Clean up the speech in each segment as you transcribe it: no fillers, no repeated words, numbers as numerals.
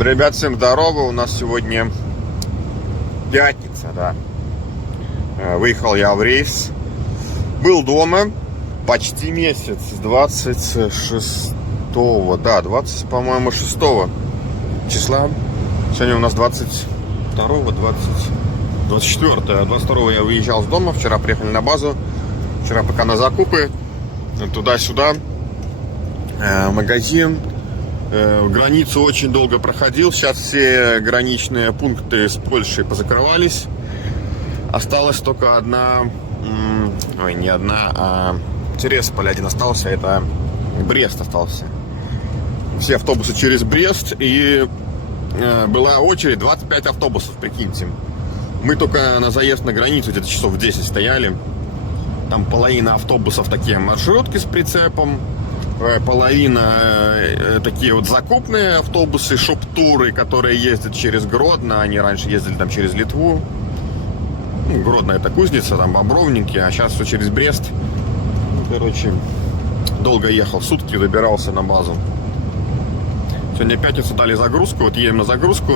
Ребят, всем здорово. У нас сегодня пятница, да. Выехал я в рейс. Был дома почти месяц. С 26-го, да, 20, по-моему, 6 числа. Сегодня у нас 22-го, 24-го. 22-го я выезжал с дома. Вчера приехали на базу. Вчера пока на закупы. Туда-сюда. Магазин. Границу очень долго проходил. Сейчас все граничные пункты с Польшей позакрывались. Осталась только одна, ой, не одна, а Тересполь один остался. Это Брест остался. Все автобусы через Брест. И была очередь 25 автобусов, прикиньте. Мы только на заезд на границу где-то часов 10 стояли. Там половина автобусов такие маршрутки с прицепом. Половина такие вот закупные автобусы, шоп-туры, которые ездят через Гродно. Они раньше ездили там через Литву. Ну, Гродно это Кузница, там Бобровники, а сейчас все через Брест. Короче, долго ехал, сутки добирался на базу. Сегодня пятницу дали загрузку, вот едем на загрузку.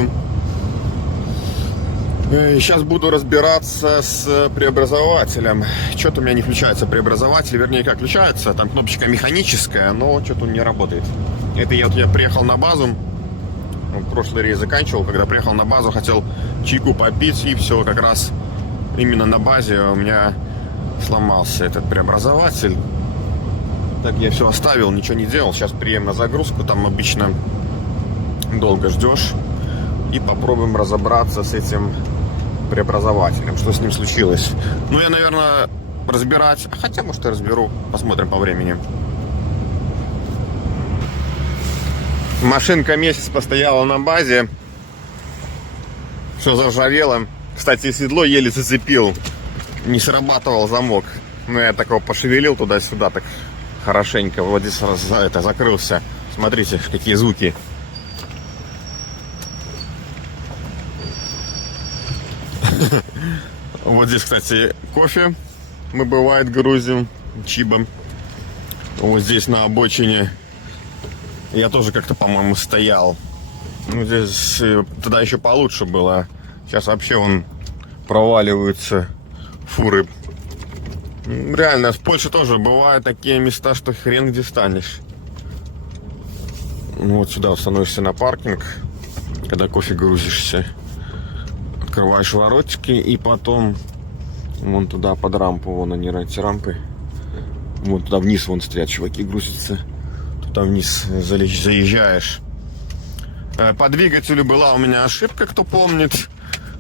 Сейчас буду разбираться с преобразователем. Что-то у меня не включается преобразователь. Вернее, как включается. Там кнопочка механическая, но что-то он не работает. Это я приехал на базу. Прошлый рейс заканчивал. Когда приехал на базу, хотел чайку попить. И все, как раз именно на базе у меня сломался этот преобразователь. Так я все оставил, ничего не делал. Сейчас приедем на загрузку. Там обычно долго ждешь. И попробуем разобраться с этим преобразователем, что с ним случилось. Ну, я, наверное, разбирать, хотя, может, и разберу, посмотрим по времени. Машинка месяц постояла на базе, все заржавело. Кстати, седло еле зацепил, не срабатывал замок. Ну, я такого пошевелил туда-сюда, так хорошенько, вот здесь это закрылся. Смотрите, какие звуки. Вот здесь, кстати, кофе мы, бывает, грузим, чибом. Вот здесь на обочине я тоже как-то, по-моему, стоял. Ну, здесь тогда еще получше было. Сейчас вообще вон проваливаются фуры. Реально, в Польше тоже бывают такие места, что хрен где станешь. Ну, вот сюда становишься на паркинг, когда кофе грузишься. Открываешь воротики и потом вон туда под рампу, вон они, эти рампы. Вон туда вниз вон стоят чуваки, грузятся. Туда вниз заезжаешь. По двигателю была у меня ошибка, кто помнит.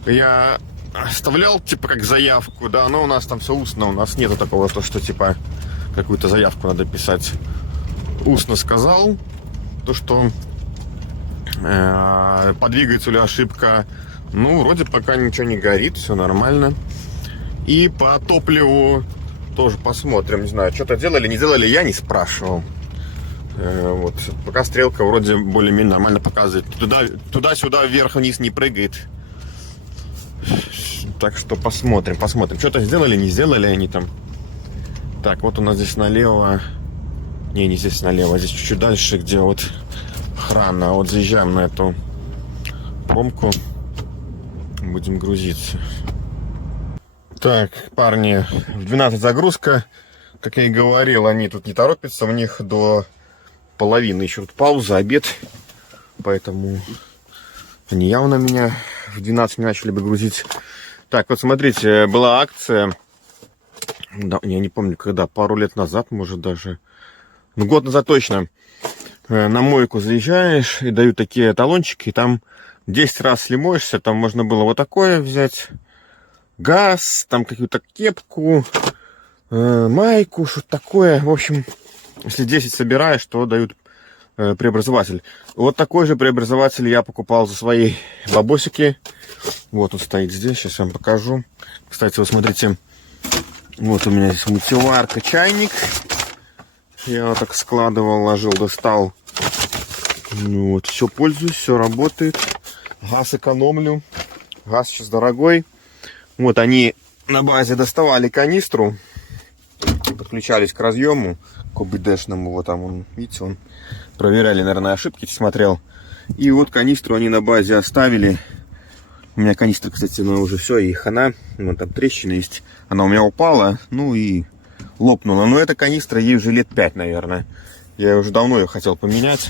Я оставлял типа как заявку, да, но у нас там все устно. У нас нету такого, то, что типа какую-то заявку надо писать. Устно сказал, то, что по двигателю ошибка. Ну, вроде пока ничего не горит, все нормально. И по топливу тоже посмотрим. Не знаю, что-то делали, не делали, я не спрашивал. Вот, пока стрелка вроде более-менее нормально показывает. Туда-сюда, вверх-вниз не прыгает. Так что посмотрим. Что-то сделали, не сделали они там. Так, вот у нас здесь налево. Не здесь налево, а здесь чуть-чуть дальше, где вот охрана. Вот заезжаем на эту промку. Будем грузиться. Так, парни, в 12 загрузка. Как я и говорил, они тут не торопятся. У них до половины еще тут пауза, обед. Поэтому они явно меня в 12 начали бы грузить. Так, вот смотрите, была акция. Да, я не помню когда, пару лет назад, может даже. Ну, год назад точно. На мойку заезжаешь и дают такие талончики, и там 10 раз слимоешься, там можно было вот такое взять, газ, там какую-то кепку, майку, что-то такое. В общем, если 10 собираешь, то дают преобразователь. Вот такой же преобразователь я покупал за свои бабосики. Вот он стоит здесь, сейчас я вам покажу. Кстати, вот смотрите, вот у меня здесь мультиварка, чайник. Я вот так складывал, ложил, достал. Ну вот, все пользуюсь, все работает. Газ экономлю. Газ сейчас дорогой. Вот они на базе доставали канистру, подключались к разъему, к по БДшному. Вот там, он, видите, он проверяли, наверное, ошибки, смотрел. И вот канистру они на базе оставили. У меня канистра, кстати, она уже все, и хана. Вон там трещина есть. Она у меня упала, ну и лопнула. Но эта канистра ей уже лет 5, наверное. Я уже давно ее хотел поменять.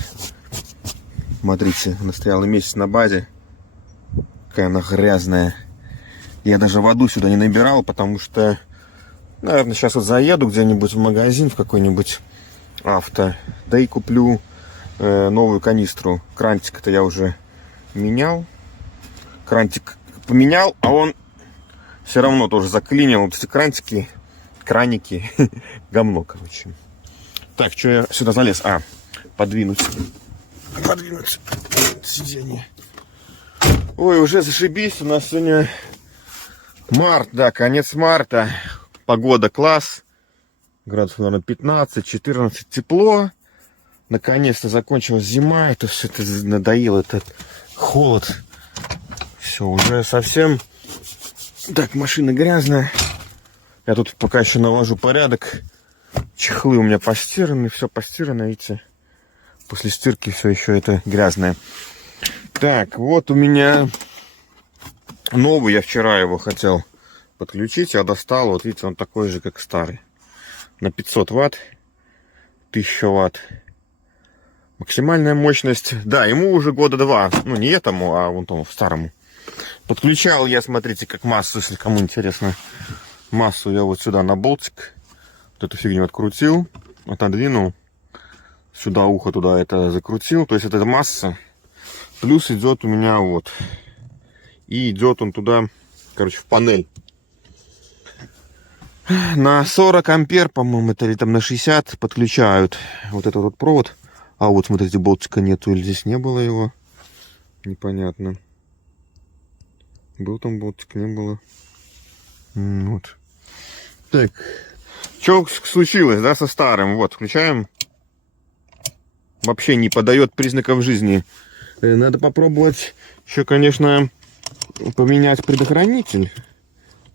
Смотрите, она стояла месяц на базе. Какая она грязная. Я даже воду сюда не набирал, потому что, наверное, сейчас вот заеду где-нибудь в магазин, в какой-нибудь авто, да и куплю новую канистру. Крантик-то я уже менял. Крантик поменял, а он все равно тоже заклинил. Вот эти крантики, краники, говно, короче. Так, что я сюда залез? Подвинуть сиденье. Ой, уже зашибись. У нас сегодня март, да, конец марта. Погода класс. Градусов, наверное, 15-14. Тепло. Наконец-то закончилась зима. Это все это надоело, этот холод. Все, уже совсем. Так, машина грязная. Я тут пока еще навожу порядок. Чехлы у меня постираны, все постирано, видите. После стирки все еще это грязное. Так, вот у меня новый, я вчера его хотел подключить, я достал, вот видите, он такой же, как старый. На 500 ватт, 1000 ватт. Максимальная мощность, да, ему уже года 2, ну не этому, а вон тому, старому. Подключал я, смотрите, как массу, если кому интересно. Массу я вот сюда на болтик, вот эту фигню открутил, отодвинул. Сюда ухо туда это закрутил, то есть это масса. Плюс идет у меня вот. И идет он туда, короче, в панель. На 40 ампер, по-моему, это или там на 60 подключают вот этот вот провод. А вот, смотрите, болтика нету, или здесь не было его. Непонятно. Был там болтик, не было. Вот. Так. Что случилось, да, со старым? Вот, включаем. Вообще не подает признаков жизни. Надо попробовать еще, конечно, поменять предохранитель.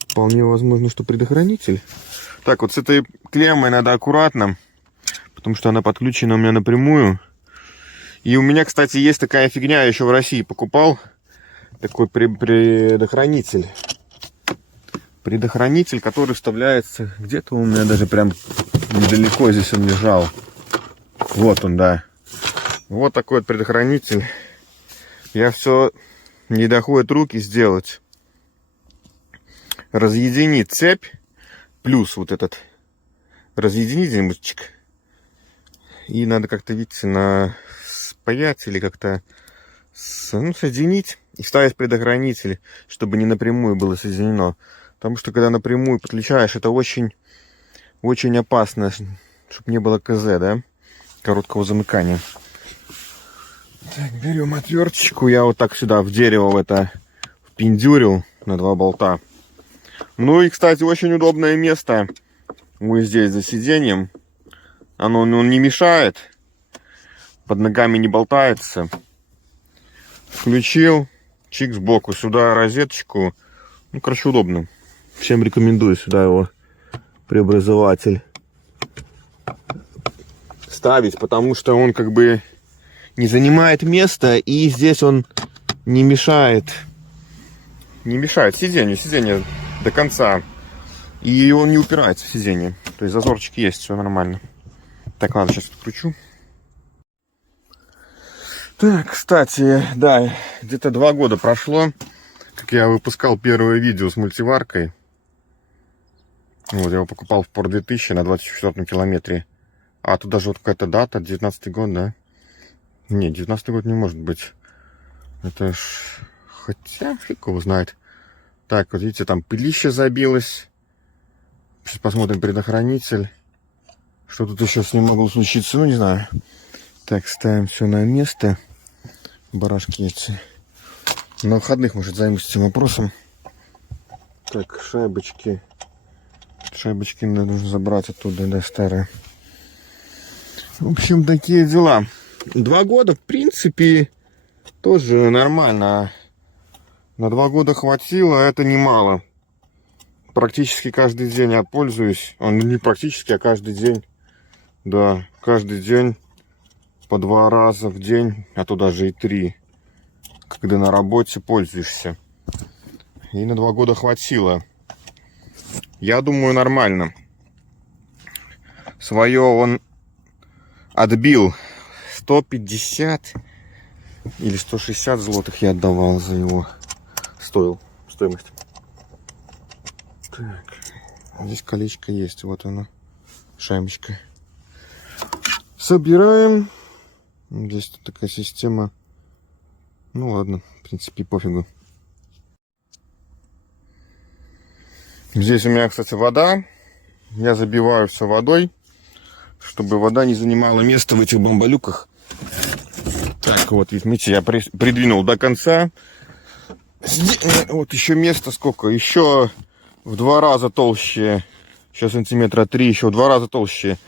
Вполне возможно, что предохранитель. Так, вот с этой клеммой надо аккуратно, потому что она подключена у меня напрямую. И у меня, кстати, есть такая фигня, я еще в России покупал. Такой предохранитель. Предохранитель, который вставляется где-то у меня даже прям недалеко здесь он лежал. Вот он, да. Вот такой вот предохранитель. Я все не доходит руки сделать. Разъединить цепь. Плюс вот этот разъединительчик. И надо как-то, видите, спаять или как-то соединить. И вставить предохранитель, чтобы не напрямую было соединено. Потому что когда напрямую подключаешь, это очень опасно. Чтобы не было КЗ, да? Короткого замыкания. Так, берем отверточку. Я вот так сюда в дерево в это впендюрил на 2 болта. Ну и, кстати, очень удобное место. Вот здесь за сиденьем. Оно не мешает. Под ногами не болтается. Включил. Чик сбоку. Сюда розеточку. Ну, короче, удобно. Всем рекомендую сюда его преобразователь ставить, потому что он как бы не занимает места, и здесь он не мешает сиденье до конца, и он не упирается в сиденье, то есть зазорчик есть, все нормально. Так, ладно, сейчас откручу. Так, кстати, да, где-то 2 года прошло, как я выпускал первое видео с мультиваркой. Вот, я его покупал в Пор 2000 на 24 километре. А тут даже вот какая-то дата, 19-й год, да? Не, 19-й год не может быть. Это ж... Хотя, фиг его знает. Так, вот видите, там пылище забилось. Сейчас посмотрим предохранитель. Что тут еще с ним могло случиться, ну не знаю. Так, ставим все на место. Барашки эти. На выходных, может, займусь этим вопросом. Так, шайбочки. Шайбочки нужно забрать оттуда, да, старые. В общем, такие дела. 2 года, в принципе, тоже нормально. На 2 года хватило, это немало. Практически каждый день я пользуюсь. Не практически, а каждый день Да, каждый день по 2 раза в день, а то даже и 3, когда на работе пользуешься. И на 2 года хватило. Я думаю, нормально. Свое он отбил. 150 или 160 злотых я отдавал за его стоимость. Так, здесь колечко есть, вот оно, шаймочка. Собираем. Здесь тут такая система. Ну ладно, в принципе, пофигу. Здесь у меня, кстати, вода. Я забиваю все водой, чтобы вода не занимала место в этих бомболюках. Так, вот, видите, я придвинул до конца. Вот еще место сколько? Еще в 2 раза толще. Еще сантиметра 3, еще в 2 раза толще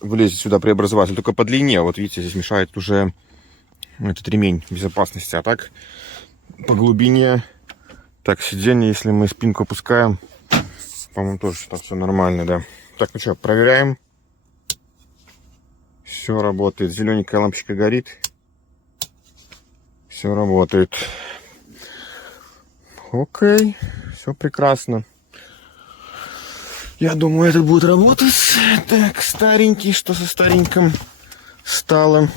влезет сюда преобразователь. Только по длине. Вот видите, здесь мешает уже этот ремень безопасности. А так по глубине. Так, сиденье, если мы спинку опускаем, по-моему, тоже там все нормально, да. Так, ну что, проверяем. Все работает. Зелененькая лампочка горит. Все работает. Окей. Все прекрасно. Я думаю, этот будет работать. Так, старенький. Что со стареньким стало?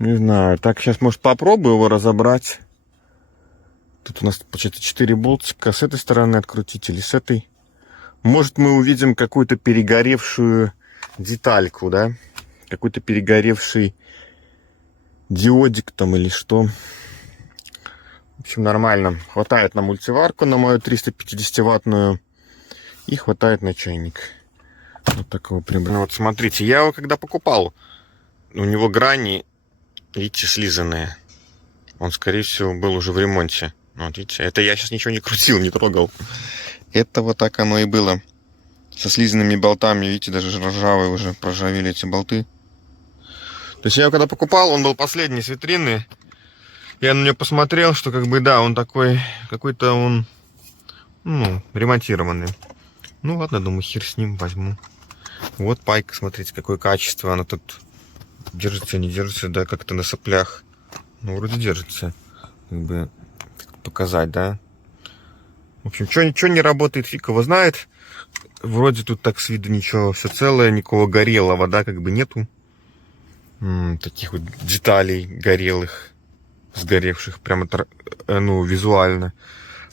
Не знаю. Так, сейчас, может, попробую его разобрать. Тут у нас, получается, 4 болтика. С этой стороны открутить или с этой. Может, мы увидим какую-то перегоревшую детальку, да? Какой-то перегоревший диодик там или что. В общем, нормально. Хватает на мультиварку, на мою 350-ваттную. И хватает на чайник. Вот такого прибора. Ну, вот смотрите, я его когда покупал, у него грани, видите, слизанные. Он, скорее всего, был уже в ремонте. Вот видите, это я сейчас ничего не крутил, не трогал. Это вот так оно и было. Со слизанными болтами, видите, даже ржавые уже проржавели эти болты. То есть я его когда покупал, он был последний с витрины. Я на него посмотрел, что как бы, да, он такой, какой-то он, ну, ремонтированный. Ну ладно, думаю, хер с ним, возьму. Вот пайка, смотрите, какое качество. Она тут держится, не держится, да, как-то на соплях. Ну, вроде держится. Как бы показать, да. В общем, что не работает, фиг его знает. Вроде тут так с виду ничего, все целое, никакого горелого, да, как бы нету. Таких вот деталей горелых, сгоревших, прямо, ну, визуально.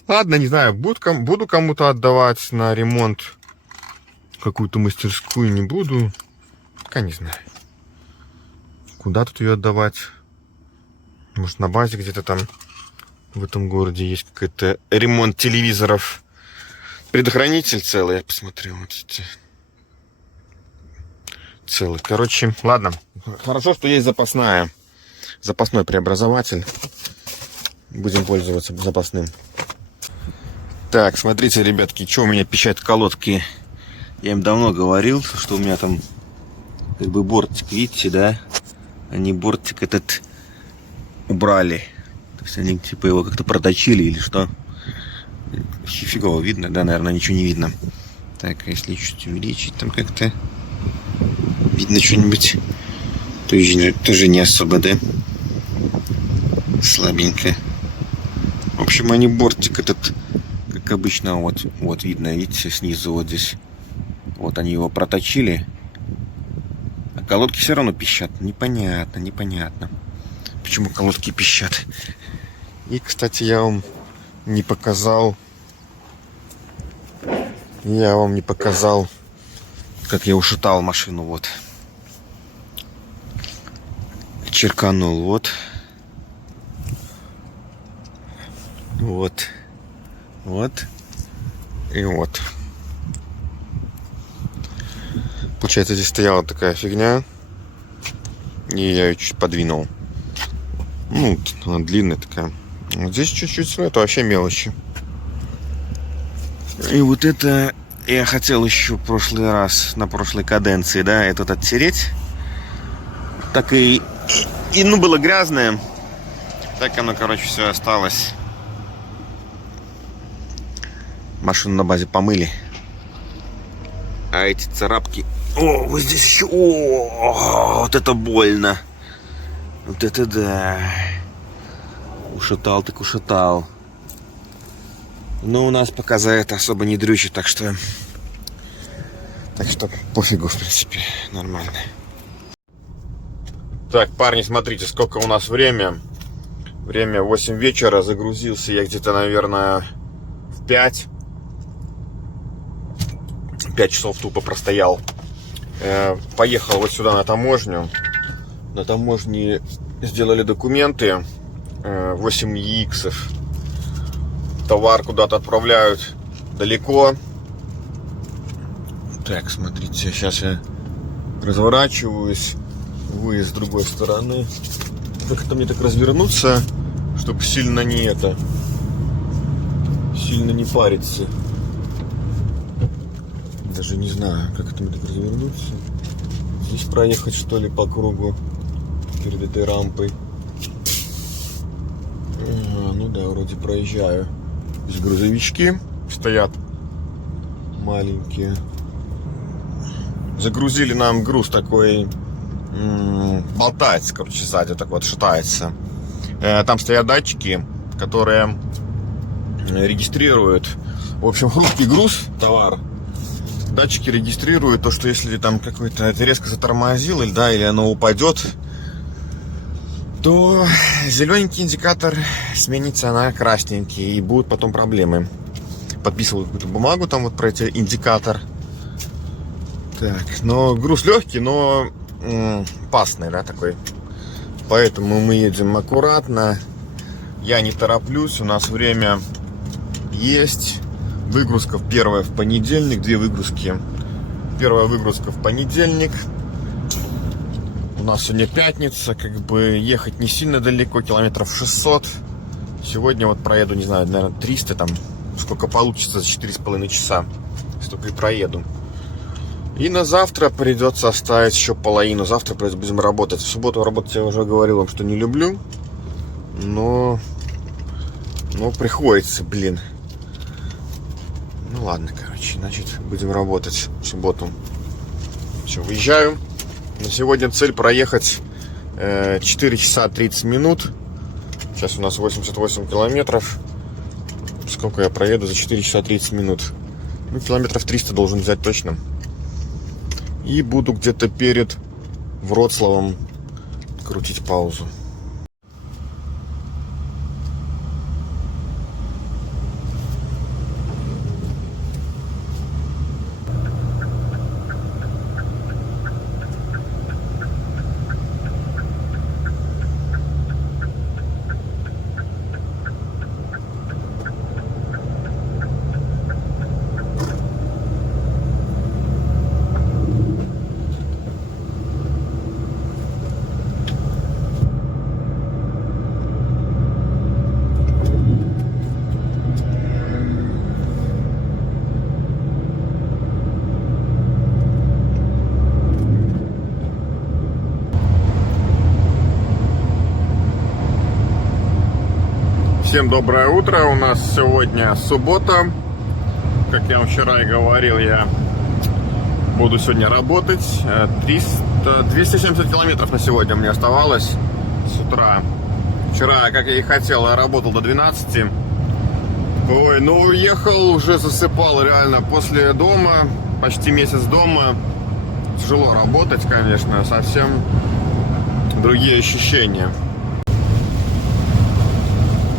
Ладно, не знаю, буду кому-то отдавать на ремонт, какую-то мастерскую, не буду. Пока не знаю. Куда тут ее отдавать? Может, на базе где-то там в этом городе есть какой-то ремонт телевизоров. Предохранитель целый, я посмотрел. Вот эти. Целый. Короче, ладно. Хорошо, что есть запасной преобразователь. Будем пользоваться запасным. Так, смотрите, ребятки, что у меня пищат колодки. Я им давно говорил, что у меня там как бы бортик, видите, да? Они бортик этот убрали. То есть они типа его как-то проточили или что. Фигово видно, да, наверное, ничего не видно. Так, если чуть увеличить, там как-то видно что-нибудь. Тоже не особо, да? Слабенько. В общем, они бортик этот, как обычно, вот видно, видите, снизу вот здесь. Вот они его проточили. А колодки все равно пищат. Непонятно. Почему колодки пищат. И, кстати, я вам не показал, как я ушатал машину. Вот. Черканул, вот. И вот. Получается, здесь стояла такая фигня. И я ее чуть подвинул. Ну, она длинная такая. Вот здесь чуть-чуть, это вообще мелочи. И вот это я хотел еще в прошлый раз, на прошлой каденции, да, этот оттереть. Так и ну, было грязное. Так оно, короче, все осталось. Машину на базе помыли. А эти царапки О, вот здесь еще... О, вот это больно. Вот это да. Ушатал так ушатал. Но у нас пока за это особо не дрючит, так что пофигу, в принципе, нормально. Так, парни, смотрите, сколько у нас время. Время 8 вечера, загрузился я где-то, наверное, в 5. 5 часов тупо простоял. Поехал вот сюда на таможню. На таможне сделали документы. 8 иксов. Товар куда-то отправляют далеко. Так, смотрите, сейчас я разворачиваюсь. Выезд с другой стороны. Как это мне так развернуться, чтобы сильно не сильно не париться. Даже не знаю, как это мне так развернуться. Здесь проехать, что ли, по кругу перед этой рампой. Ну да, вроде проезжаю. Здесь грузовички стоят маленькие. Загрузили нам груз такой, болтается, короче, сзади, так вот шатается. Там стоят датчики, которые регистрируют, в общем, хрупкий груз, товар. Датчики регистрируют то, что если там какой-то это резко затормозил, или оно упадет, то зелененький индикатор сменится на красненький, и будут потом проблемы. Подписывал какую-то бумагу там вот про эти индикатор. Так, но груз легкий, но пасный, да, такой. Поэтому мы едем аккуратно. Я не тороплюсь, у нас время есть. Выгрузка первая в понедельник, 2 выгрузки. Первая выгрузка в понедельник. У нас сегодня пятница, как бы ехать не сильно далеко, километров 600. Сегодня вот проеду, не знаю, наверное, 300 там, сколько получится за 4,5 часа. Столько и проеду. И на завтра придется оставить еще половину. Завтра будем работать. В субботу работать я уже говорил вам, что не люблю. Но приходится, блин. Ну ладно, короче, значит, будем работать в субботу. Все, выезжаю. На сегодня цель проехать 4 часа 30 минут. Сейчас у нас 88 километров. Сколько я проеду за 4 часа 30 минут? Ну, километров 300 должен взять точно. И буду где-то перед Вроцлавом крутить паузу. Всем доброе утро, у нас сегодня суббота. Как я вам вчера и говорил, я буду сегодня работать. 270 километров на сегодня мне оставалось с утра. Вчера, как я и хотел, я работал до 12. Ой, ну уехал, уже засыпал реально после дома. Почти месяц дома. Тяжело работать, конечно, совсем другие ощущения.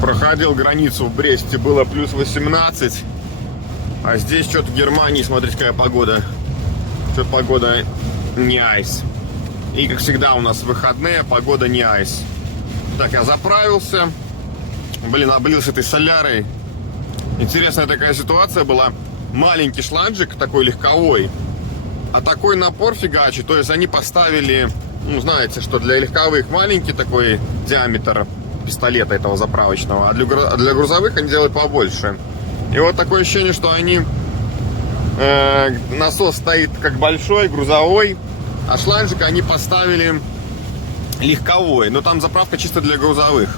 Проходил границу в Бресте, было плюс 18. А здесь что-то в Германии, смотрите, какая погода. Что погода не айс. И как всегда у нас выходные, погода не айс. Так, я заправился. Блин, облился этой солярой. Интересная такая ситуация была. Маленький шланжик, такой легковой. А такой напор фигачит. То есть они поставили, ну знаете, что для легковых маленький такой диаметр пистолета этого заправочного, а для грузовых они делают побольше. И вот такое ощущение, что они насос стоит как большой, грузовой, а шланжик они поставили легковой, но там заправка чисто для грузовых.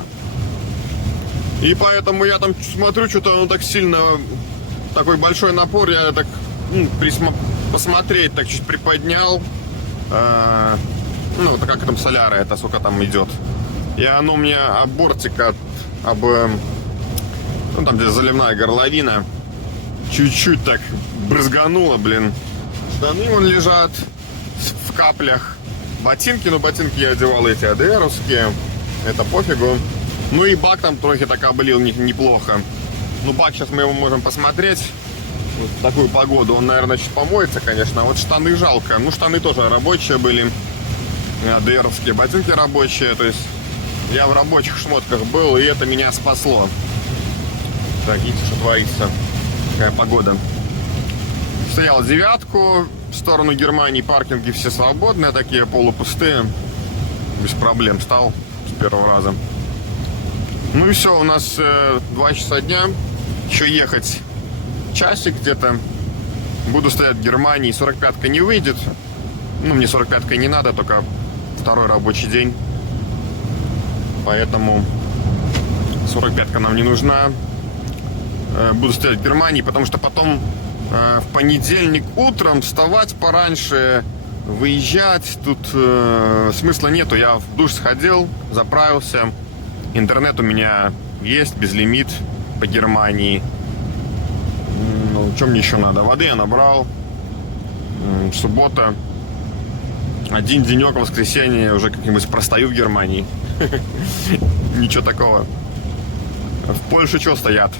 И поэтому я там смотрю, что-то он так сильно, такой большой напор, я так посмотреть, так чуть приподнял. Ну, это как там соляра, это сколько там идет. И оно у меня об бортик, ну, там где заливная горловина, чуть-чуть так брызгануло, блин. Штаны вон лежат в каплях. Ботинки, ну ботинки я одевал эти АДРовские, это пофигу. Ну и бак там трохи так облил неплохо. Ну бак сейчас мы его можем посмотреть. Вот в такую погоду он, наверное, чуть помоется, конечно. А вот штаны жалко. Ну штаны тоже рабочие были. АДРовские ботинки рабочие. То есть я в рабочих шмотках был, и это меня спасло. Так, видите, что творится. Какая погода. Стоял девятку. В сторону Германии паркинги все свободные, такие полупустые. Без проблем стал с первого раза. Ну и все, у нас 2 часа дня. Еще ехать часик где-то. Буду стоять в Германии. 45-ка не выйдет. Ну, мне 45-ка не надо, только второй рабочий день. Поэтому 45-ка нам не нужна. Буду стоять в Германии, потому что потом в понедельник утром вставать пораньше, выезжать. Тут смысла нету. Я в душ сходил, заправился. Интернет у меня есть, безлимит по Германии. Ну, что мне еще надо? Воды я набрал. Суббота. Один денек, в воскресенье уже как-нибудь простою в Германии. Ничего такого. В Польше что стоят?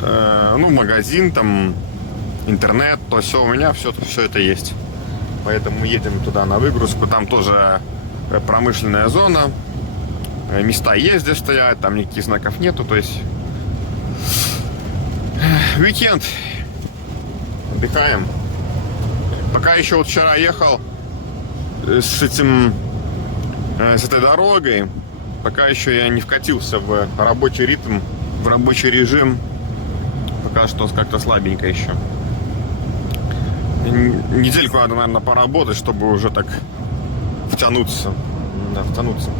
Ну, магазин, там, интернет, то все, у меня все это есть. Поэтому мы едем туда на выгрузку. Там тоже промышленная зона. Места есть, где стоять, там никаких знаков нету. То есть уикенд. Отдыхаем. Пока еще вот вчера ехал с этой дорогой, пока еще я не вкатился в рабочий ритм, в рабочий режим. Пока что как-то слабенько еще. Недельку надо, наверное, поработать, чтобы уже так втянуться. Да, втянуться.